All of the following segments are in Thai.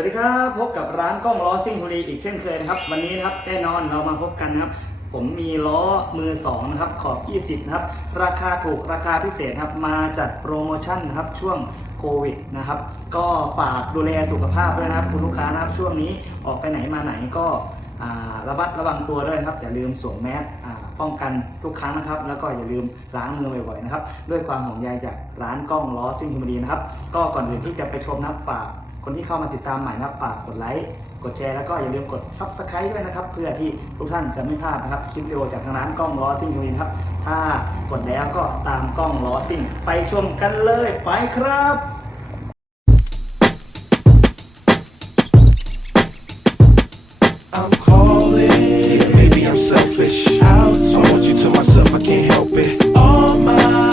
วัสดีครับ พบกับร้านกล้องล้อซิ่งบุรีอีกเช่นเคยนะครับ วันนี้นะครับแน่นอนเรามาพบกันนะครับ ผมมีล้อมือสองนะครับขอบ 20นะครับราคาถูกราคาพิเศษครับมาจัดโปรโมชั่นนะครับช่วงโควิดนะครับก็ฝากดูแลสุขภาพด้วยนะครับคุณลูกค้านะครับช่วงนี้ออกไปไหนมาไหนก็ระมัดระวังตัวด้วยนะครับอย่าลืมสวมแมสป้องกันทุกครั้งนะครับ แล้วก็อย่าลืมล้างมือบ่อยๆนะครับ ด้วยความห่วงใยจากร้านกล้องล้อซิ่งฮิมดีนะครับ ก็ก่อนอื่นที่จะไปชมนะฝาก คนที่เข้ามาติดตามใหม่นะครับฝากกดไลค์กดแชร์แล้วก็อย่าลืมกด Subscribe ด้วยนะครับ เพื่อที่ทุกท่านจะไม่พลาดนะครับคลิปวิดีโอจากทางร้านกล้องล้อซิ่งทวินครับ ถ้ากดแล้วก็ตามกล้องล้อซิ่ง ไปชมกันเลยไปครับ I'm calling. Maybe I'm selfish. Out. I want you to myself, I can't help it. All mine.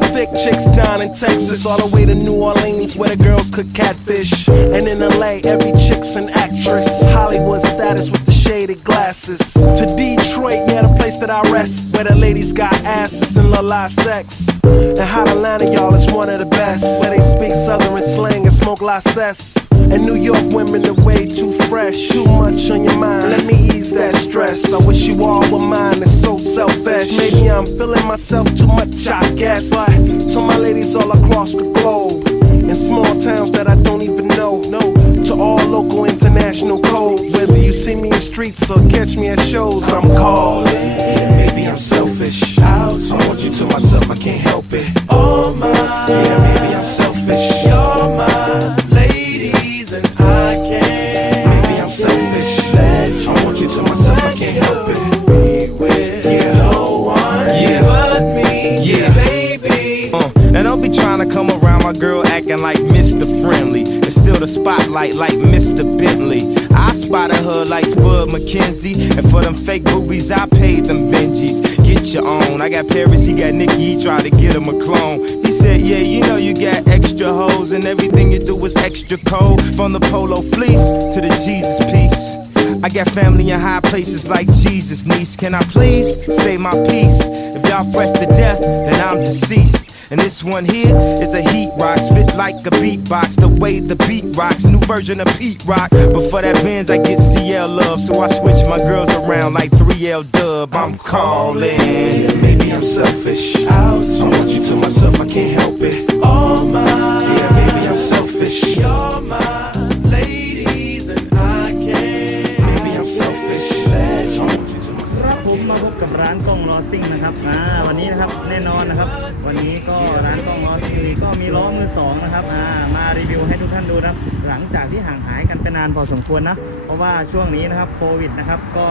My thick chicks down in Texas, all the way to New Orleans, where the girls cook catfish. And in LA, every chick's an actress. Hollywood status with the shaded glasses. To Detroit, yeah, the place that I rest, where the ladies got asses and la sex. And hot Atlanta, y'all, is one of the best, where they speak Southern slang and smoke la cess. And New York women are way too fresh, too much on your mind. Let me ease that stress. I wish you all were mine. It's so selfish. Maybe I'm feeling myself too much, I guess. But to my ladies all across the globe, in small towns that I don't even know, no. To all local, international codes. Whether you see me in streets or catch me at shows, I'm calling. Maybe I'm selfish. Like Mr. Bentley. I spot spotted her like Spud McKenzie. And for them fake boobies, I paid them Benjis. Get your own. I got Paris, he got Nikki, he tried to get him a clone. He said, Yeah, you know you got extra hoes, and everything you do is extra cold. From the polo fleece to the Jesus piece. I got family in high places like Jesus, niece. Can I please say my piece? If y'all fresh to death, then I'm deceased. And this one here is a heat rock, spit like a beatbox. The way the beat rocks, new version of Pete Rock. But for that Benz, I get CL love, so I switch my girls around like 3L Dub. I'm calling. Maybe I'm selfish. Out. I want you to myself, I can't help it. All mine. Yeah, maybe I'm selfish. You're my กับร้านกล้องล้อซิ่งนะครับอ่าวันนี้นะครับแน่นอนนะครับ วันนี้ก็ร้านกล้องล้อซิ่งก็มีล้อมือสองนะครับอ่ามารีวิวให้ทุกท่านดูนะครับ หลังจากที่ห่างหายกันไปนานพอสมควรนะเพราะว่าช่วงนี้นะครับโควิดนะครับก็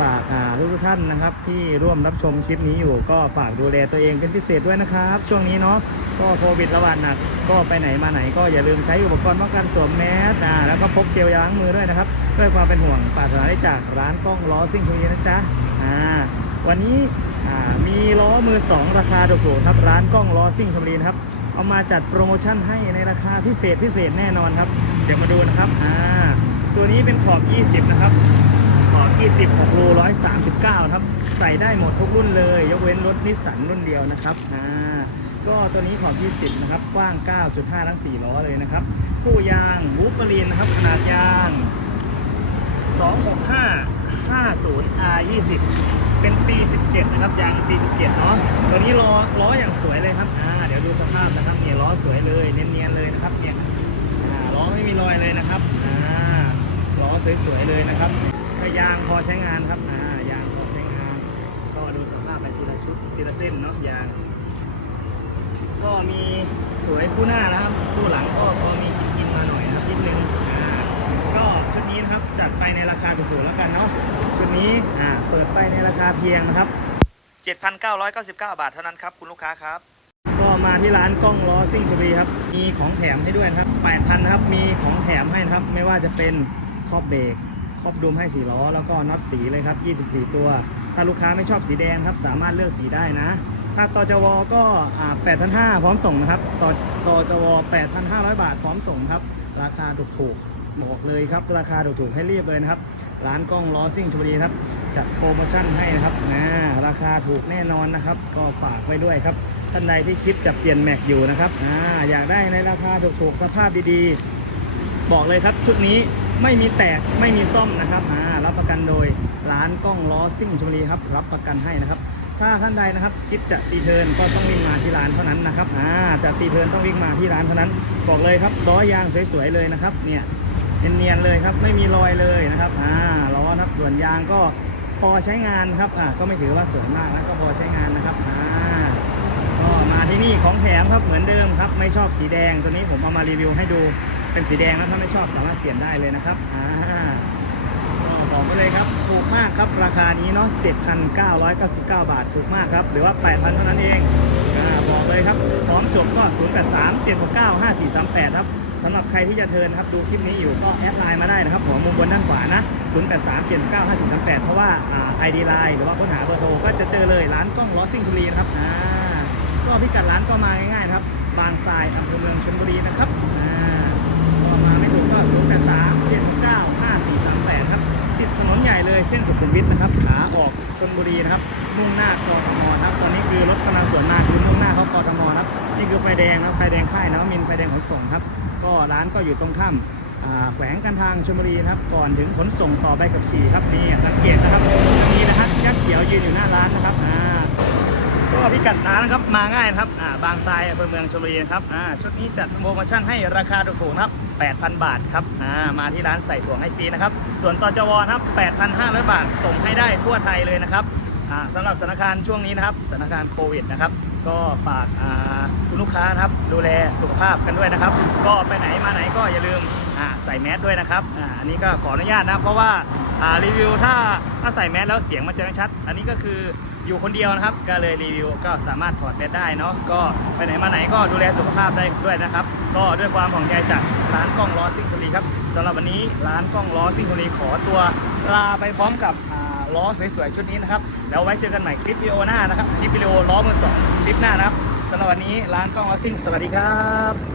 ฝากอ่าทุกท่านนะครับที่ร่วมรับชมคลิปนี้อยู่ก็ฝากดูแลตัวเองเป็นพิเศษด้วยนะครับ ช่วงนี้เนาะก็โควิดระบาดหนักก็ไปไหนมาไหนก็อย่าลืมใช้อุปกรณ์ป้องกันสวมแมสอ่าแล้วก็พกเจลล้างมือด้วยนะครับด้วยความเป็นห่วงปรารถนาได้จากร้านกล้องล้อซิ่งทุกทีนะจ๊ะ วันนี้มีล้อมือ 2 ราคาถูกๆครับร้านกล้องล้อซิ่งชมรีนครับ เอามาจัดโปรโมชั่นให้ในราคาพิเศษพิเศษแน่นอนครับ เดี๋ยวมาดูนะครับตัวนี้เป็นขอบ 20 นะครับ ขอบ 20 6โล139 ครับ ใส่ได้หมดทุกรุ่นเลย ยกเว้นรถนิสสันรุ่นเดียวนะครับก็ตัวนี้ขอบ 20 นะครับ กว้าง 9.5 ทั้ง 4 ล้อเลยนะครับ คู่ยางบูฟเฟอรีนนะครับ ขนาดยาง 265 50 R 20เป็นปี 17 นะครับยางปี 17 เนาะตัวนี้ล้อล้ออย่างสวยเลยครับอ่าเดี๋ยวดูสภาพนะครับเนี่ยล้อสวยเลยเนียนๆเลยนะครับเนี่ยล้อไม่มีรอยเลยนะครับอ่าล้อสวยๆเลยนะครับก็ยางพอใช้งานครับอ่ายางพอใช้งาน ก็ดูสภาพไปทีละชุดทีละเส้นเนาะยาง ก็มีสวยคู่หน้านะครับคู่หลังก็ ราคาถูกๆแล้วกันเนาะชุดนี้อ่าเปิดไปในราคาเพียงนะครับ 7,999 บาทเท่านั้นครับคุณลูกค้าครับ ก็มาที่ร้านกล้องล้อซิ่งชลบุรีครับ มีของแถมให้ด้วยนะครับ 8,000นะครับ มีของแถมให้นะครับ ไม่ว่าจะเป็นครอบเบรกครอบดุมให้สีล้อ แล้วก็น็อตสีเลยครับ 24 ตัว ถ้าลูกค้าไม่ชอบสีแดงครับ สามารถเลือกสีได้นะถ้าต่อจวก็อ่า8,500 พร้อมส่งนะครับต่อต่อจว 8,500 บาท พร้อมส่งครับ ราคาถูกๆ บอกเลยครับ ราคาถูกๆให้เรียบเลยนะครับ ร้านกล้องล้อซิ่งชลบุรีครับจัดโปรโมชั่นให้นะครับนะราคาถูกแน่นอนนะครับ ก็ฝากไว้ด้วยครับท่านใดที่คิดจะเปลี่ยนแม็กอยู่นะครับออยากได้ในราคาถูกๆสภาพดีๆ บอกเลยครับชุดนี้ไม่มีแตกไม่มีซ่อมนะครับรับประกันโดยร้านกล้องล้อซิ่งชลบุรีครับรับประกันให้นะครับถ้าท่านใดนะครับคิดจะตีเทินก็ต้องวิ่งมาที่ร้านเท่านั้นนะครับอ่าจะตีเทินต้องวิ่งมาที่ร้านเท่านั้น บอกเลยครับล้อยางสวยๆเลยนะครับเนี่ย เนียนๆเลยครับ ไม่มีรอยเลยนะครับอ่าล้อนะครับส่วนยางก็พอใช้งานครับอ่าก็ไม่ถือว่าสวยมากนะก็พอใช้งานนะครับอ่าก็มาที่นี่ของแถมครับเหมือนเดิมครับ ไม่ชอบสีแดงตัวนี้ผมเอามารีวิวให้ดูเป็นสีแดงนะถ้าไม่ชอบสามารถเปลี่ยนได้เลยนะครับอ่าบอกไปเลยครับถูกมากครับราคานี้เนาะ7,999 บาทถูกมากครับหรือว่า 8,000 เท่านั้นเองอาบอกเลยครับพร้อมจบก็ 0837695438 ครับ สำหรับใครที่จะเทินครับดูคลิปนี้อยู่ก็แอดไลน์มาได้นะครับหัวมุมบนด้านขวานะ 0837695438 เพราะว่าอ่า ID ไลน์หรือว่าค้นหาเบอร์โทรก็จะเจอเลยร้านกล้องล้อซิ่งบุรีนะครับอ่าก็พิกัดร้านก็มาง่ายๆครับบางทรายอำเภอเมืองชลบุรีนะครับอ่าก็มาไม่ถูกก็0 8 3 7 9 5 4 3 8ครับติดถนนใหญ่เลยเส้นสุขุมวิทนะครับขาออกชลบุรีนะครับมุ่งหน้ากทม อนนี้คือรถกำลังสวนมาคือมุ่งหน้าเข้ากทมครับนี่คือไฟแดงนะไฟแดงค่ายนวมินไฟแดงขนส่งครับ ก็ร้านก็อยู่ตรงข้ามแขวงการทางชลบุรีครับ ก่อนถึงขนส่งต่อใบขับขี่ครับนี่สังเกตนะครับตรงนี้นะฮะยักษ์เขียวยืนอยู่หน้าร้านนะครับอ่าก็พิกัดร้านครับมาง่ายนะครับอ่าบางทรายอำเภอเมืองชลบุรีครับอ่าชุดนี้จัดโปรโมชั่นให้ราคาถูกๆครับ 8,000 บาทครับอ่ามาที่ร้านใส่ถั่วให้ฟรีนะครับ ส่วนตจวนะครับ 8,500 บาทส่งให้ได้ทั่วไทยเลยนะครับ สำหรับสถานการณ์ช่วงนี้นะครับสถานการณ์โควิดนะครับ ก็ฝากคุณลูกค้านะครับ ดูแลสุขภาพกันด้วยนะครับ ก็ไปไหนมาไหนก็อย่าลืมใส่แมสด้วยนะครับอันนี้ก็ขออนุญาตนะเพราะว่าอ่ารีวิวถ้าถ้าใส่แมสแล้วเสียงมันจะไม่ชัด อันนี้ก็คือ อยู่คนเดียวนะครับ ก็เลยรีวิวก็สามารถถอดแบตได้เนาะก็ไปไหนมาไหนก็ดูแลสุขภาพได้ด้วยนะครับ ก็ด้วยความห่วงใยจากร้านกล้องล้อซิ่งชลบุรีครับสำหรับวันนี้ร้านกล้องล้อซิ่งชลบุรีขอตัวลาไปพร้อมกับล้อสวยๆชุดนี้นะครับแล้วไว้เจอกันใหม่คลิปวิดีโอหน้านะครับคลิปวิดีโอล้อมือสองคลิปหน้านะครับสำหรับวันนี้ร้านกล้องล้อซิ่งสวัสดีครับ